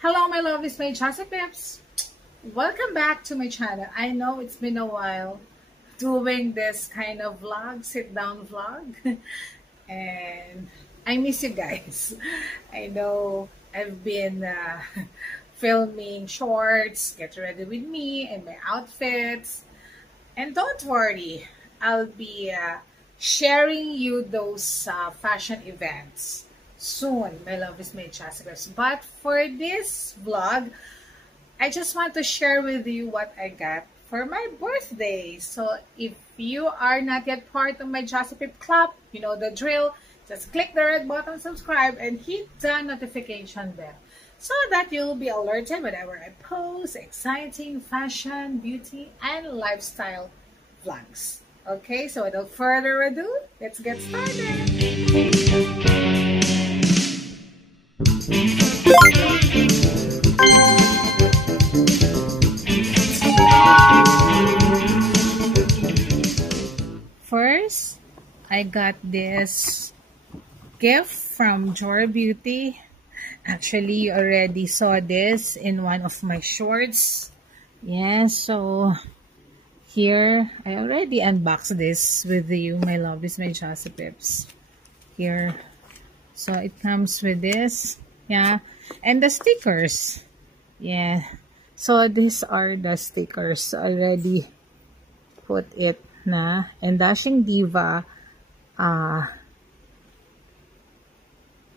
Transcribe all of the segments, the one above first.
Hello my love, it's my Chelsea Pips. Welcome back to my channel. I know it's been a while doing this kind of vlog, sit down vlog. And I miss you guys. I know I've been filming shorts, get ready with me and my outfits. And don't worry, I'll be sharing you those fashion events soon. My love is made Chasicers. But for this vlog, I just want to share with you what I got for my birthday. So if you are not yet part of my Jasipip Club, you know the drill. Just click the red button, subscribe, and hit the notification bell so that you'll be alerted whenever I post exciting fashion, beauty, and lifestyle vlogs. Okay, so without further ado, let's get started. First, I got this gift from Jora Beauty. Actually, you already saw this in one of my shorts. Yeah, so here, I already unboxed this with you. My love is my Chelsea Pips. Here. So, it comes with this. Yeah. And the stickers. Yeah. So, these are the stickers. Already put it na. And Dashing Diva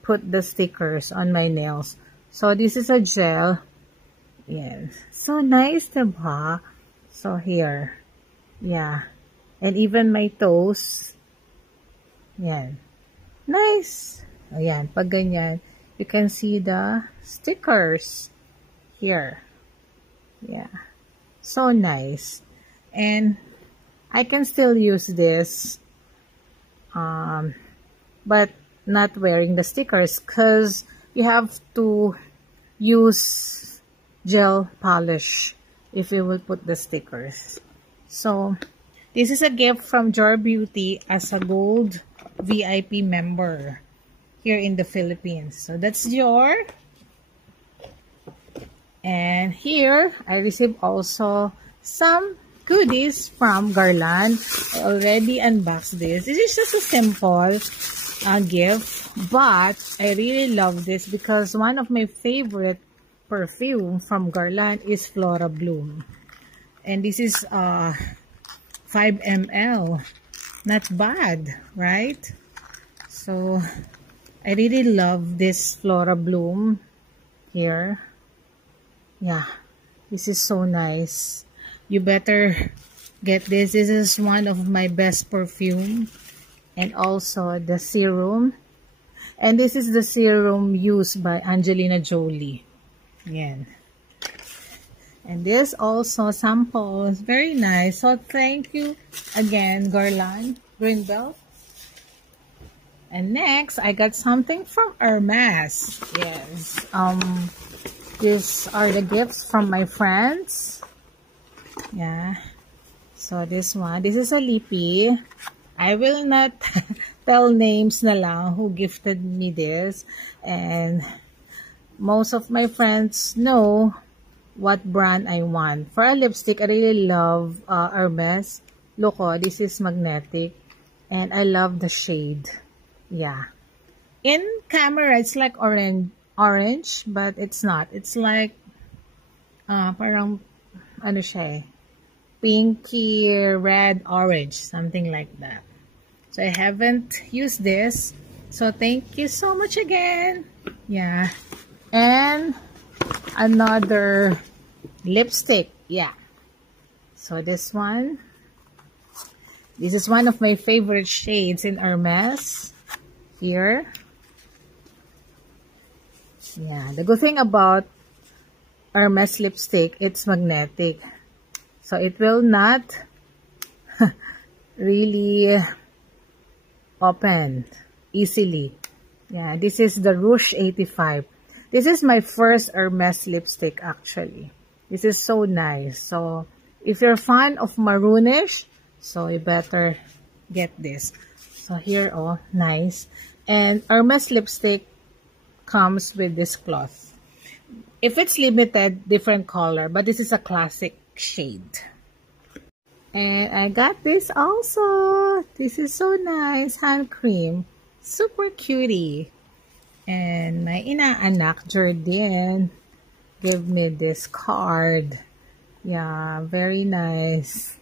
put the stickers on my nails. So, this is a gel. Yes. So, nice, diba? So, here. Yeah. And even my toes. Yan. Nice. Ayan. Pag ganyan, you can see the stickers here. Yeah. So nice. And I can still use this. But not wearing the stickers because you have to use gel polish if you will put the stickers. So, this is a gift from Jora Beauty as a gold VIP member here in the Philippines. So, that's Jor. And here, I received also some goodies from Garland. I already unboxed this. This is just a simple gift, but I really love this because one of my favorite perfume from Garland is Flora Bloom. And this is 5 ml. Not bad, right? So, I really love this Flora Bloom here. Yeah, this is so nice. You better get this. This is one of my best perfume. And also the serum. And this is the serum used by Angelina Jolie. Yan. And this also samples. Very nice. So thank you again, Garland Greenbelt. And next, I got something from Hermes. Yes. These are the gifts from my friends. Yeah. So this one. This is a lippy. I will not tell names na lang who gifted me this. And most of my friends know what brand I want. For a lipstick, I really love Hermes. Look, oh, this is magnetic. And I love the shade. Yeah. In camera, it's like orange, but it's not. It's like, parang, ano siya eh, pinky, red, orange, something like that. So, I haven't used this. So, thank you so much again. Yeah. And another lipstick. Yeah. So, this one. This is one of my favorite shades in Hermes. Here. Yeah. The good thing about Hermes lipstick, it's magnetic. So, it will not really open easily. Yeah, this is the Rouge 85. This is my first Hermes lipstick actually. This is so nice. So, if you're a fan of maroonish, so you better get this. So, here, oh, nice. And Hermes lipstick comes with this cloth. If it's limited, different color, but this is a classic shade. And I got this also. This is so nice. Hand cream. Super cutie. And my inaanak, Jordan, gave me this card. Yeah, very nice.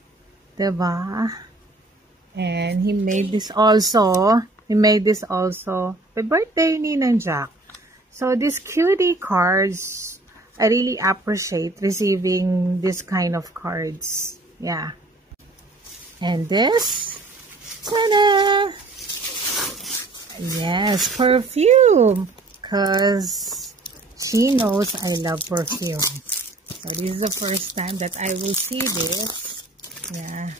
Diba? And he made this also. The birthday ni Ninang Jack. So these cutie cards, I really appreciate receiving this kind of cards. Yeah. And this, ta-da! Yes, perfume. Because she knows I love perfume. So this is the first time that I will see this. Yeah.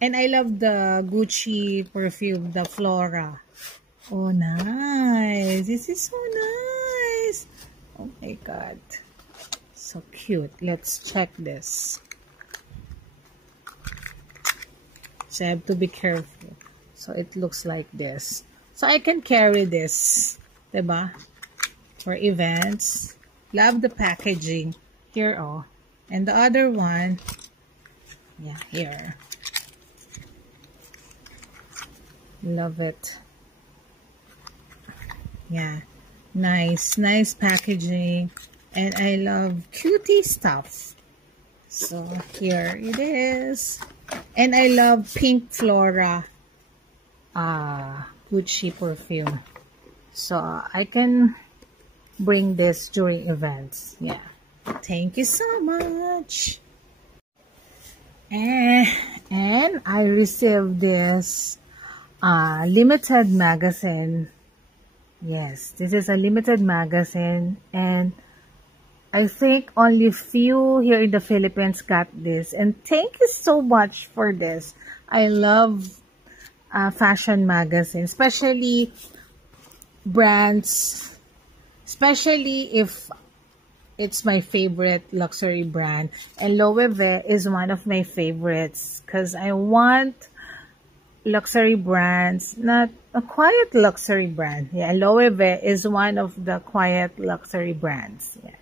And I love the Gucci perfume, the Flora. Oh, nice. This is so nice. Oh my God. So cute. Let's check this. So I have to be careful. So it looks like this. So I can carry this. Diba? For events. Love the packaging. Here, oh. And the other one. Yeah, here. Love it. Yeah, nice packaging, and I love cutie stuff. So here it is, and I love pink Flora Gucci perfume. So I can bring this during events. Yeah, thank you so much. And I received this limited magazine. Yes, this is a limited magazine, and I think only few here in the Philippines got this. And thank you so much for this. I love fashion magazine, especially brands, especially if it's my favorite luxury brand. And Loewe is one of my favorites because I want luxury brands, not a quiet luxury brand. Yeah, Loewe is one of the quiet luxury brands. Yeah,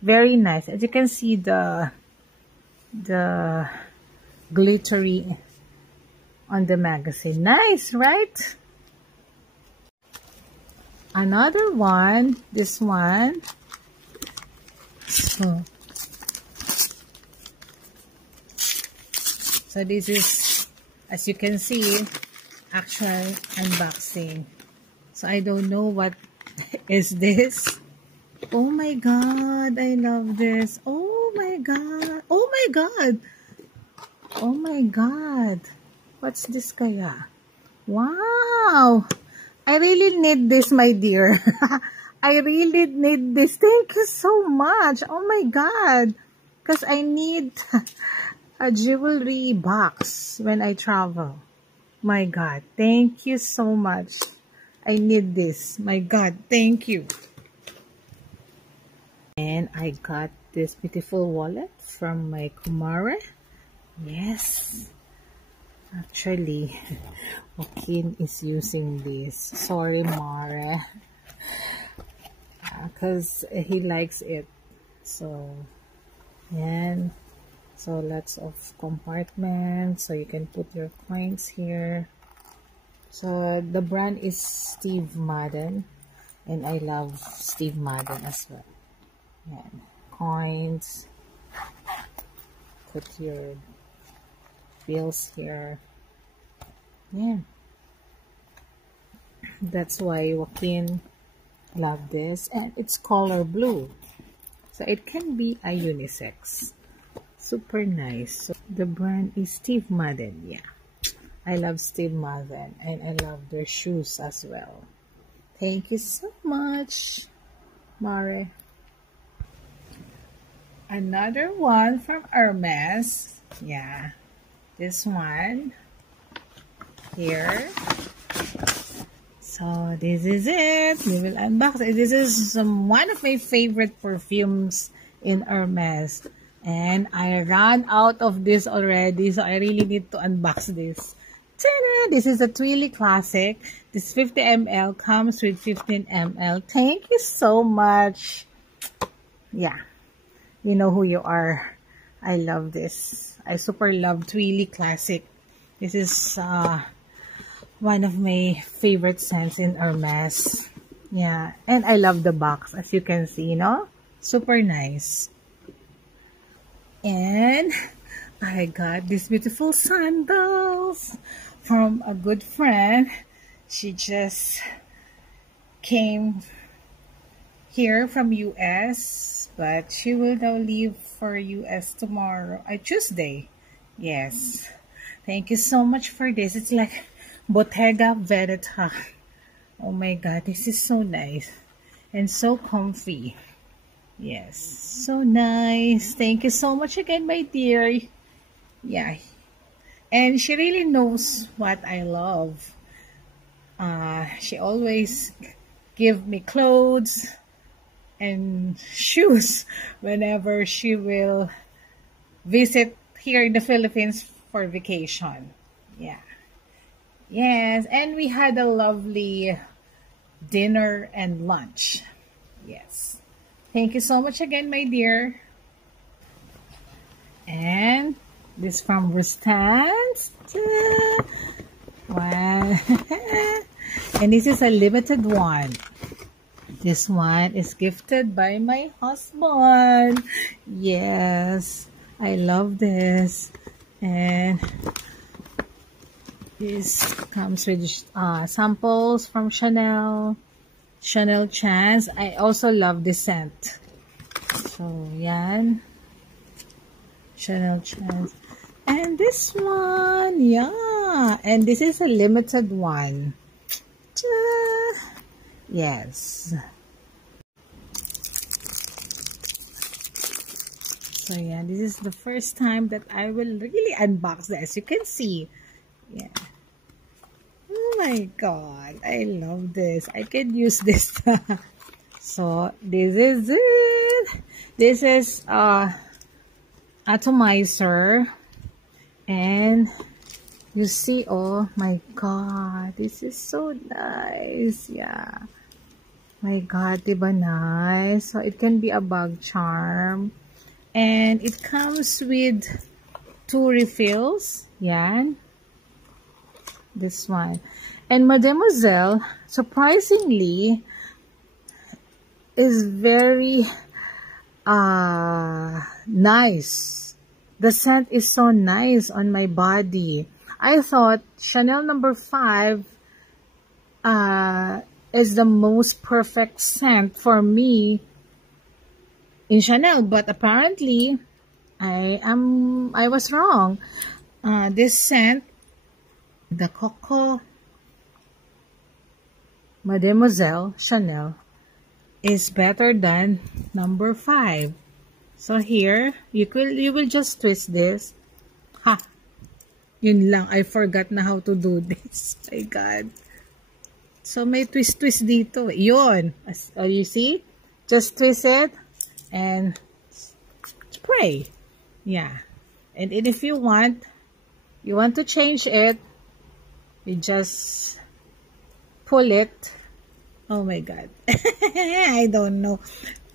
very nice. As you can see, the glittery on the magazine. Nice, right? Another one, this one. So this is, as you can see, actual unboxing. So I don't know what is this. Oh my God, I love this. Oh my God. Oh my God. Oh my God. What's this kaya? Wow. I really need this, my dear. I really need this. Thank you so much. Oh my God. Because I need a jewelry box when I travel. My God. Thank you so much. I need this. My God. Thank you. And I got this beautiful wallet from my kumare. Yes. Actually, Joaquin is using this. Sorry, Mare. Because he likes it. So, yan. So, lots of compartments. So, you can put your coins here. So, the brand is Steve Madden. And I love Steve Madden as well. Yan. Coins. Put your bills here. Yeah. That's why Joaquin loved this. And it's color blue. So it can be a unisex. Super nice. So the brand is Steve Madden. Yeah. I love Steve Madden. And I love their shoes as well. Thank you so much, Mare. Another one from Hermes. Yeah. This one here. So this is it. We will unbox it. This is one of my favorite perfumes in Hermes. And I ran out of this already. So I really need to unbox this. Ta-da! This is a Twilly Classic. This 50 ml comes with 15 ml. Thank you so much. Yeah, you know who you are. I love this. I super love Twilly Classic. This is one of my favorite scents in Hermes. Yeah, and I love the box, as you can see, you know? Super nice. And I got these beautiful sandals from a good friend. She just came here from US, but she will now leave for US tomorrow, Tuesday. Yes. Thank you so much for this. It's like Bottega Veneta. Oh my god, this is so nice and so comfy. Yes, so nice. Thank you so much again, my dear. Yeah, and she really knows what I love. She always give me clothes and shoes whenever she will visit here in the Philippines for vacation. Yeah. Yes, and we had a lovely dinner and lunch. Yes. Thank you so much again, my dear. And this from Rustans. Wow. And this is a limited one. This one is gifted by my husband. Yes, I love this. And this comes with samples from Chanel Chance. I also love this scent. So, yan. Chanel Chance. And this one, yeah. And this is a limited one. Yes. So, yeah, this is the first time that I will really unbox this. You can see. Yeah. Oh my god, I love this. I can use this. So this is it. This is atomizer, and you see, oh my god, this is so nice. Yeah, my god, diba nice? So it can be a bag charm, and it comes with 2 refills. Yan. This one. And Mademoiselle, surprisingly, is very nice. The scent is so nice on my body. I thought Chanel number 5 is the most perfect scent for me in Chanel, but apparently I was wrong. This scent, the Coco Mademoiselle Chanel, is better than number 5. So here, you will just twist this. Ha! Yun lang, I forgot na how to do this. My God. So may twist dito. Yun. You see? Just twist it and spray. Yeah. And if you want to change it, you just pull it. Oh my God. I don't know.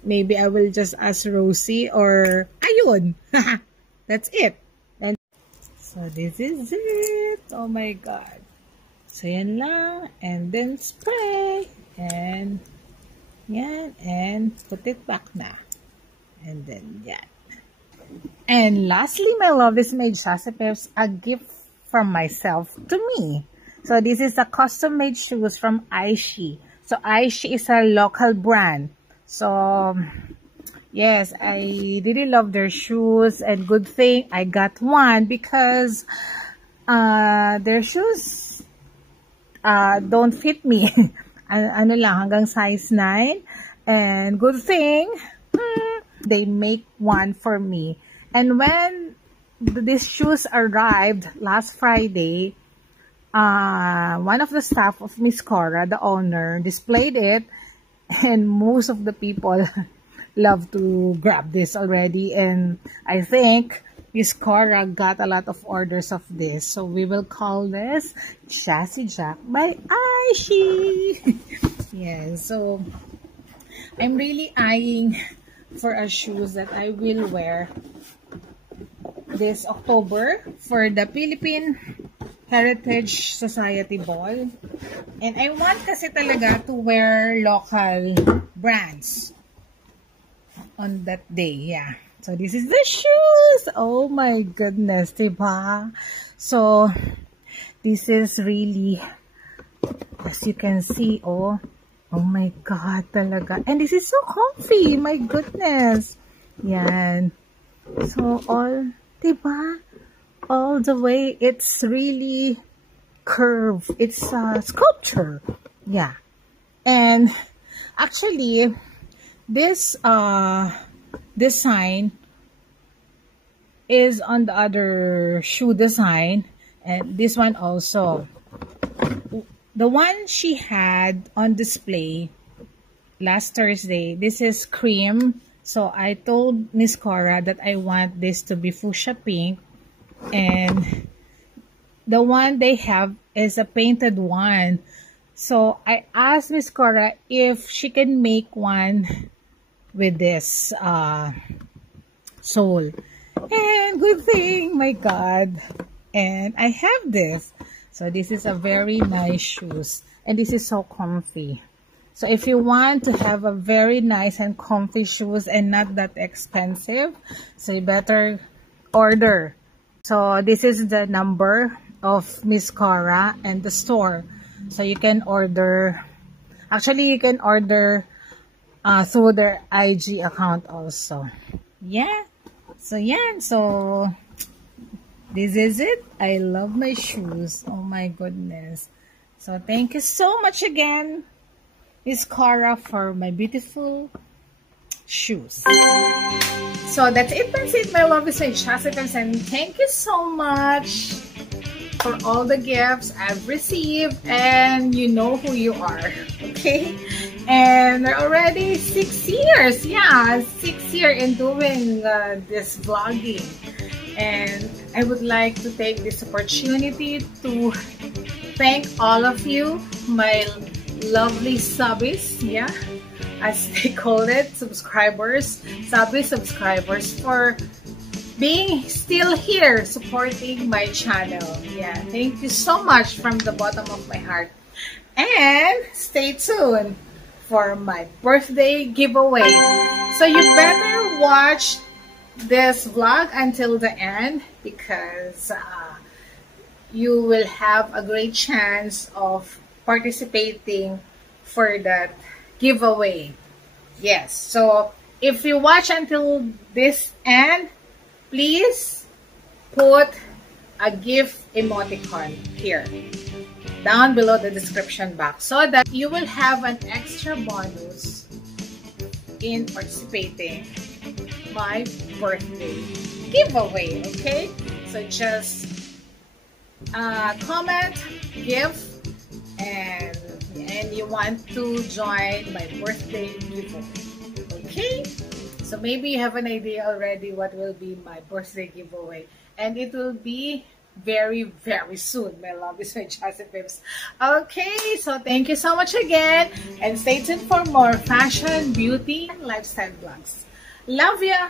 Maybe I will just ask Rosie or ayun. That's it. And so this is it. Oh my God. So yan lang. And then spray. And yan. And put it back na. And then yan. And lastly, my love, this made Chassepeps a gift from myself to me. So this is a custom-made shoes from Aishi. So Aishi is a local brand. So yes, I really love their shoes, and good thing I got one because their shoes don't fit me. Ano lang, hanggang size 9. And good thing they make one for me. And when these shoes arrived last Friday, one of the staff of Miss Cora, the owner, displayed it, and most of the people love to grab this already. And I think Miss Cora got a lot of orders of this, so we will call this Chassis Jack by Aishi. Yeah, so I'm really eyeing for a shoes that I will wear this October for the Philippine Heritage Society Ball. And I want kasi talaga to wear local brands on that day. Yeah. So this is the shoes. Oh my goodness, diba? So this is really, as you can see, oh my God, talaga. And this is so comfy. My goodness. Yan. So diba? All the way, it's really curved. It's a sculpture. Yeah. And actually, this design is on the other shoe design, and this one also. The one she had on display last Thursday, this is cream. So I told Miss Cora that I want this to be fuchsia pink, and the one they have is a painted one. So I asked Miss Cora if she can make one with this sole. And good thing, my God. And I have this. So this is a very nice shoes. And this is so comfy. So if you want to have a very nice and comfy shoes and not that expensive, so you better order. So this is the number of Miss Cora and the store. So you can order, actually you can order through their IG account also. Yeah. So yeah, so this is it. I love my shoes. Oh my goodness. So thank you so much again, Miss Cora, for my beautiful shoes. So that's it, my love is my Chasiters, and thank you so much for all the gifts I've received, and you know who you are, okay? And we're already 6 years, yeah, 6 years in doing this vlogging. And I would like to take this opportunity to thank all of you, my lovely subbies, yeah, as they call it, subscribers, subby subscribers, for being still here supporting my channel. Yeah, thank you so much from the bottom of my heart. And stay tuned for my birthday giveaway. So you better watch this vlog until the end, because you will have a great chance of participating for that giveaway. Yes, so if you watch until this end, please put a gift emoticon here down below the description box, so that you will have an extra bonus in participating my birthday giveaway. Okay, so just comment gift and you want to join my birthday giveaway. Okay, so maybe you have an idea already what will be my birthday giveaway, and it will be very, very soon. My love is my Chasiters. Okay, so thank you so much again, and stay tuned for more fashion, beauty, and lifestyle vlogs. Love ya!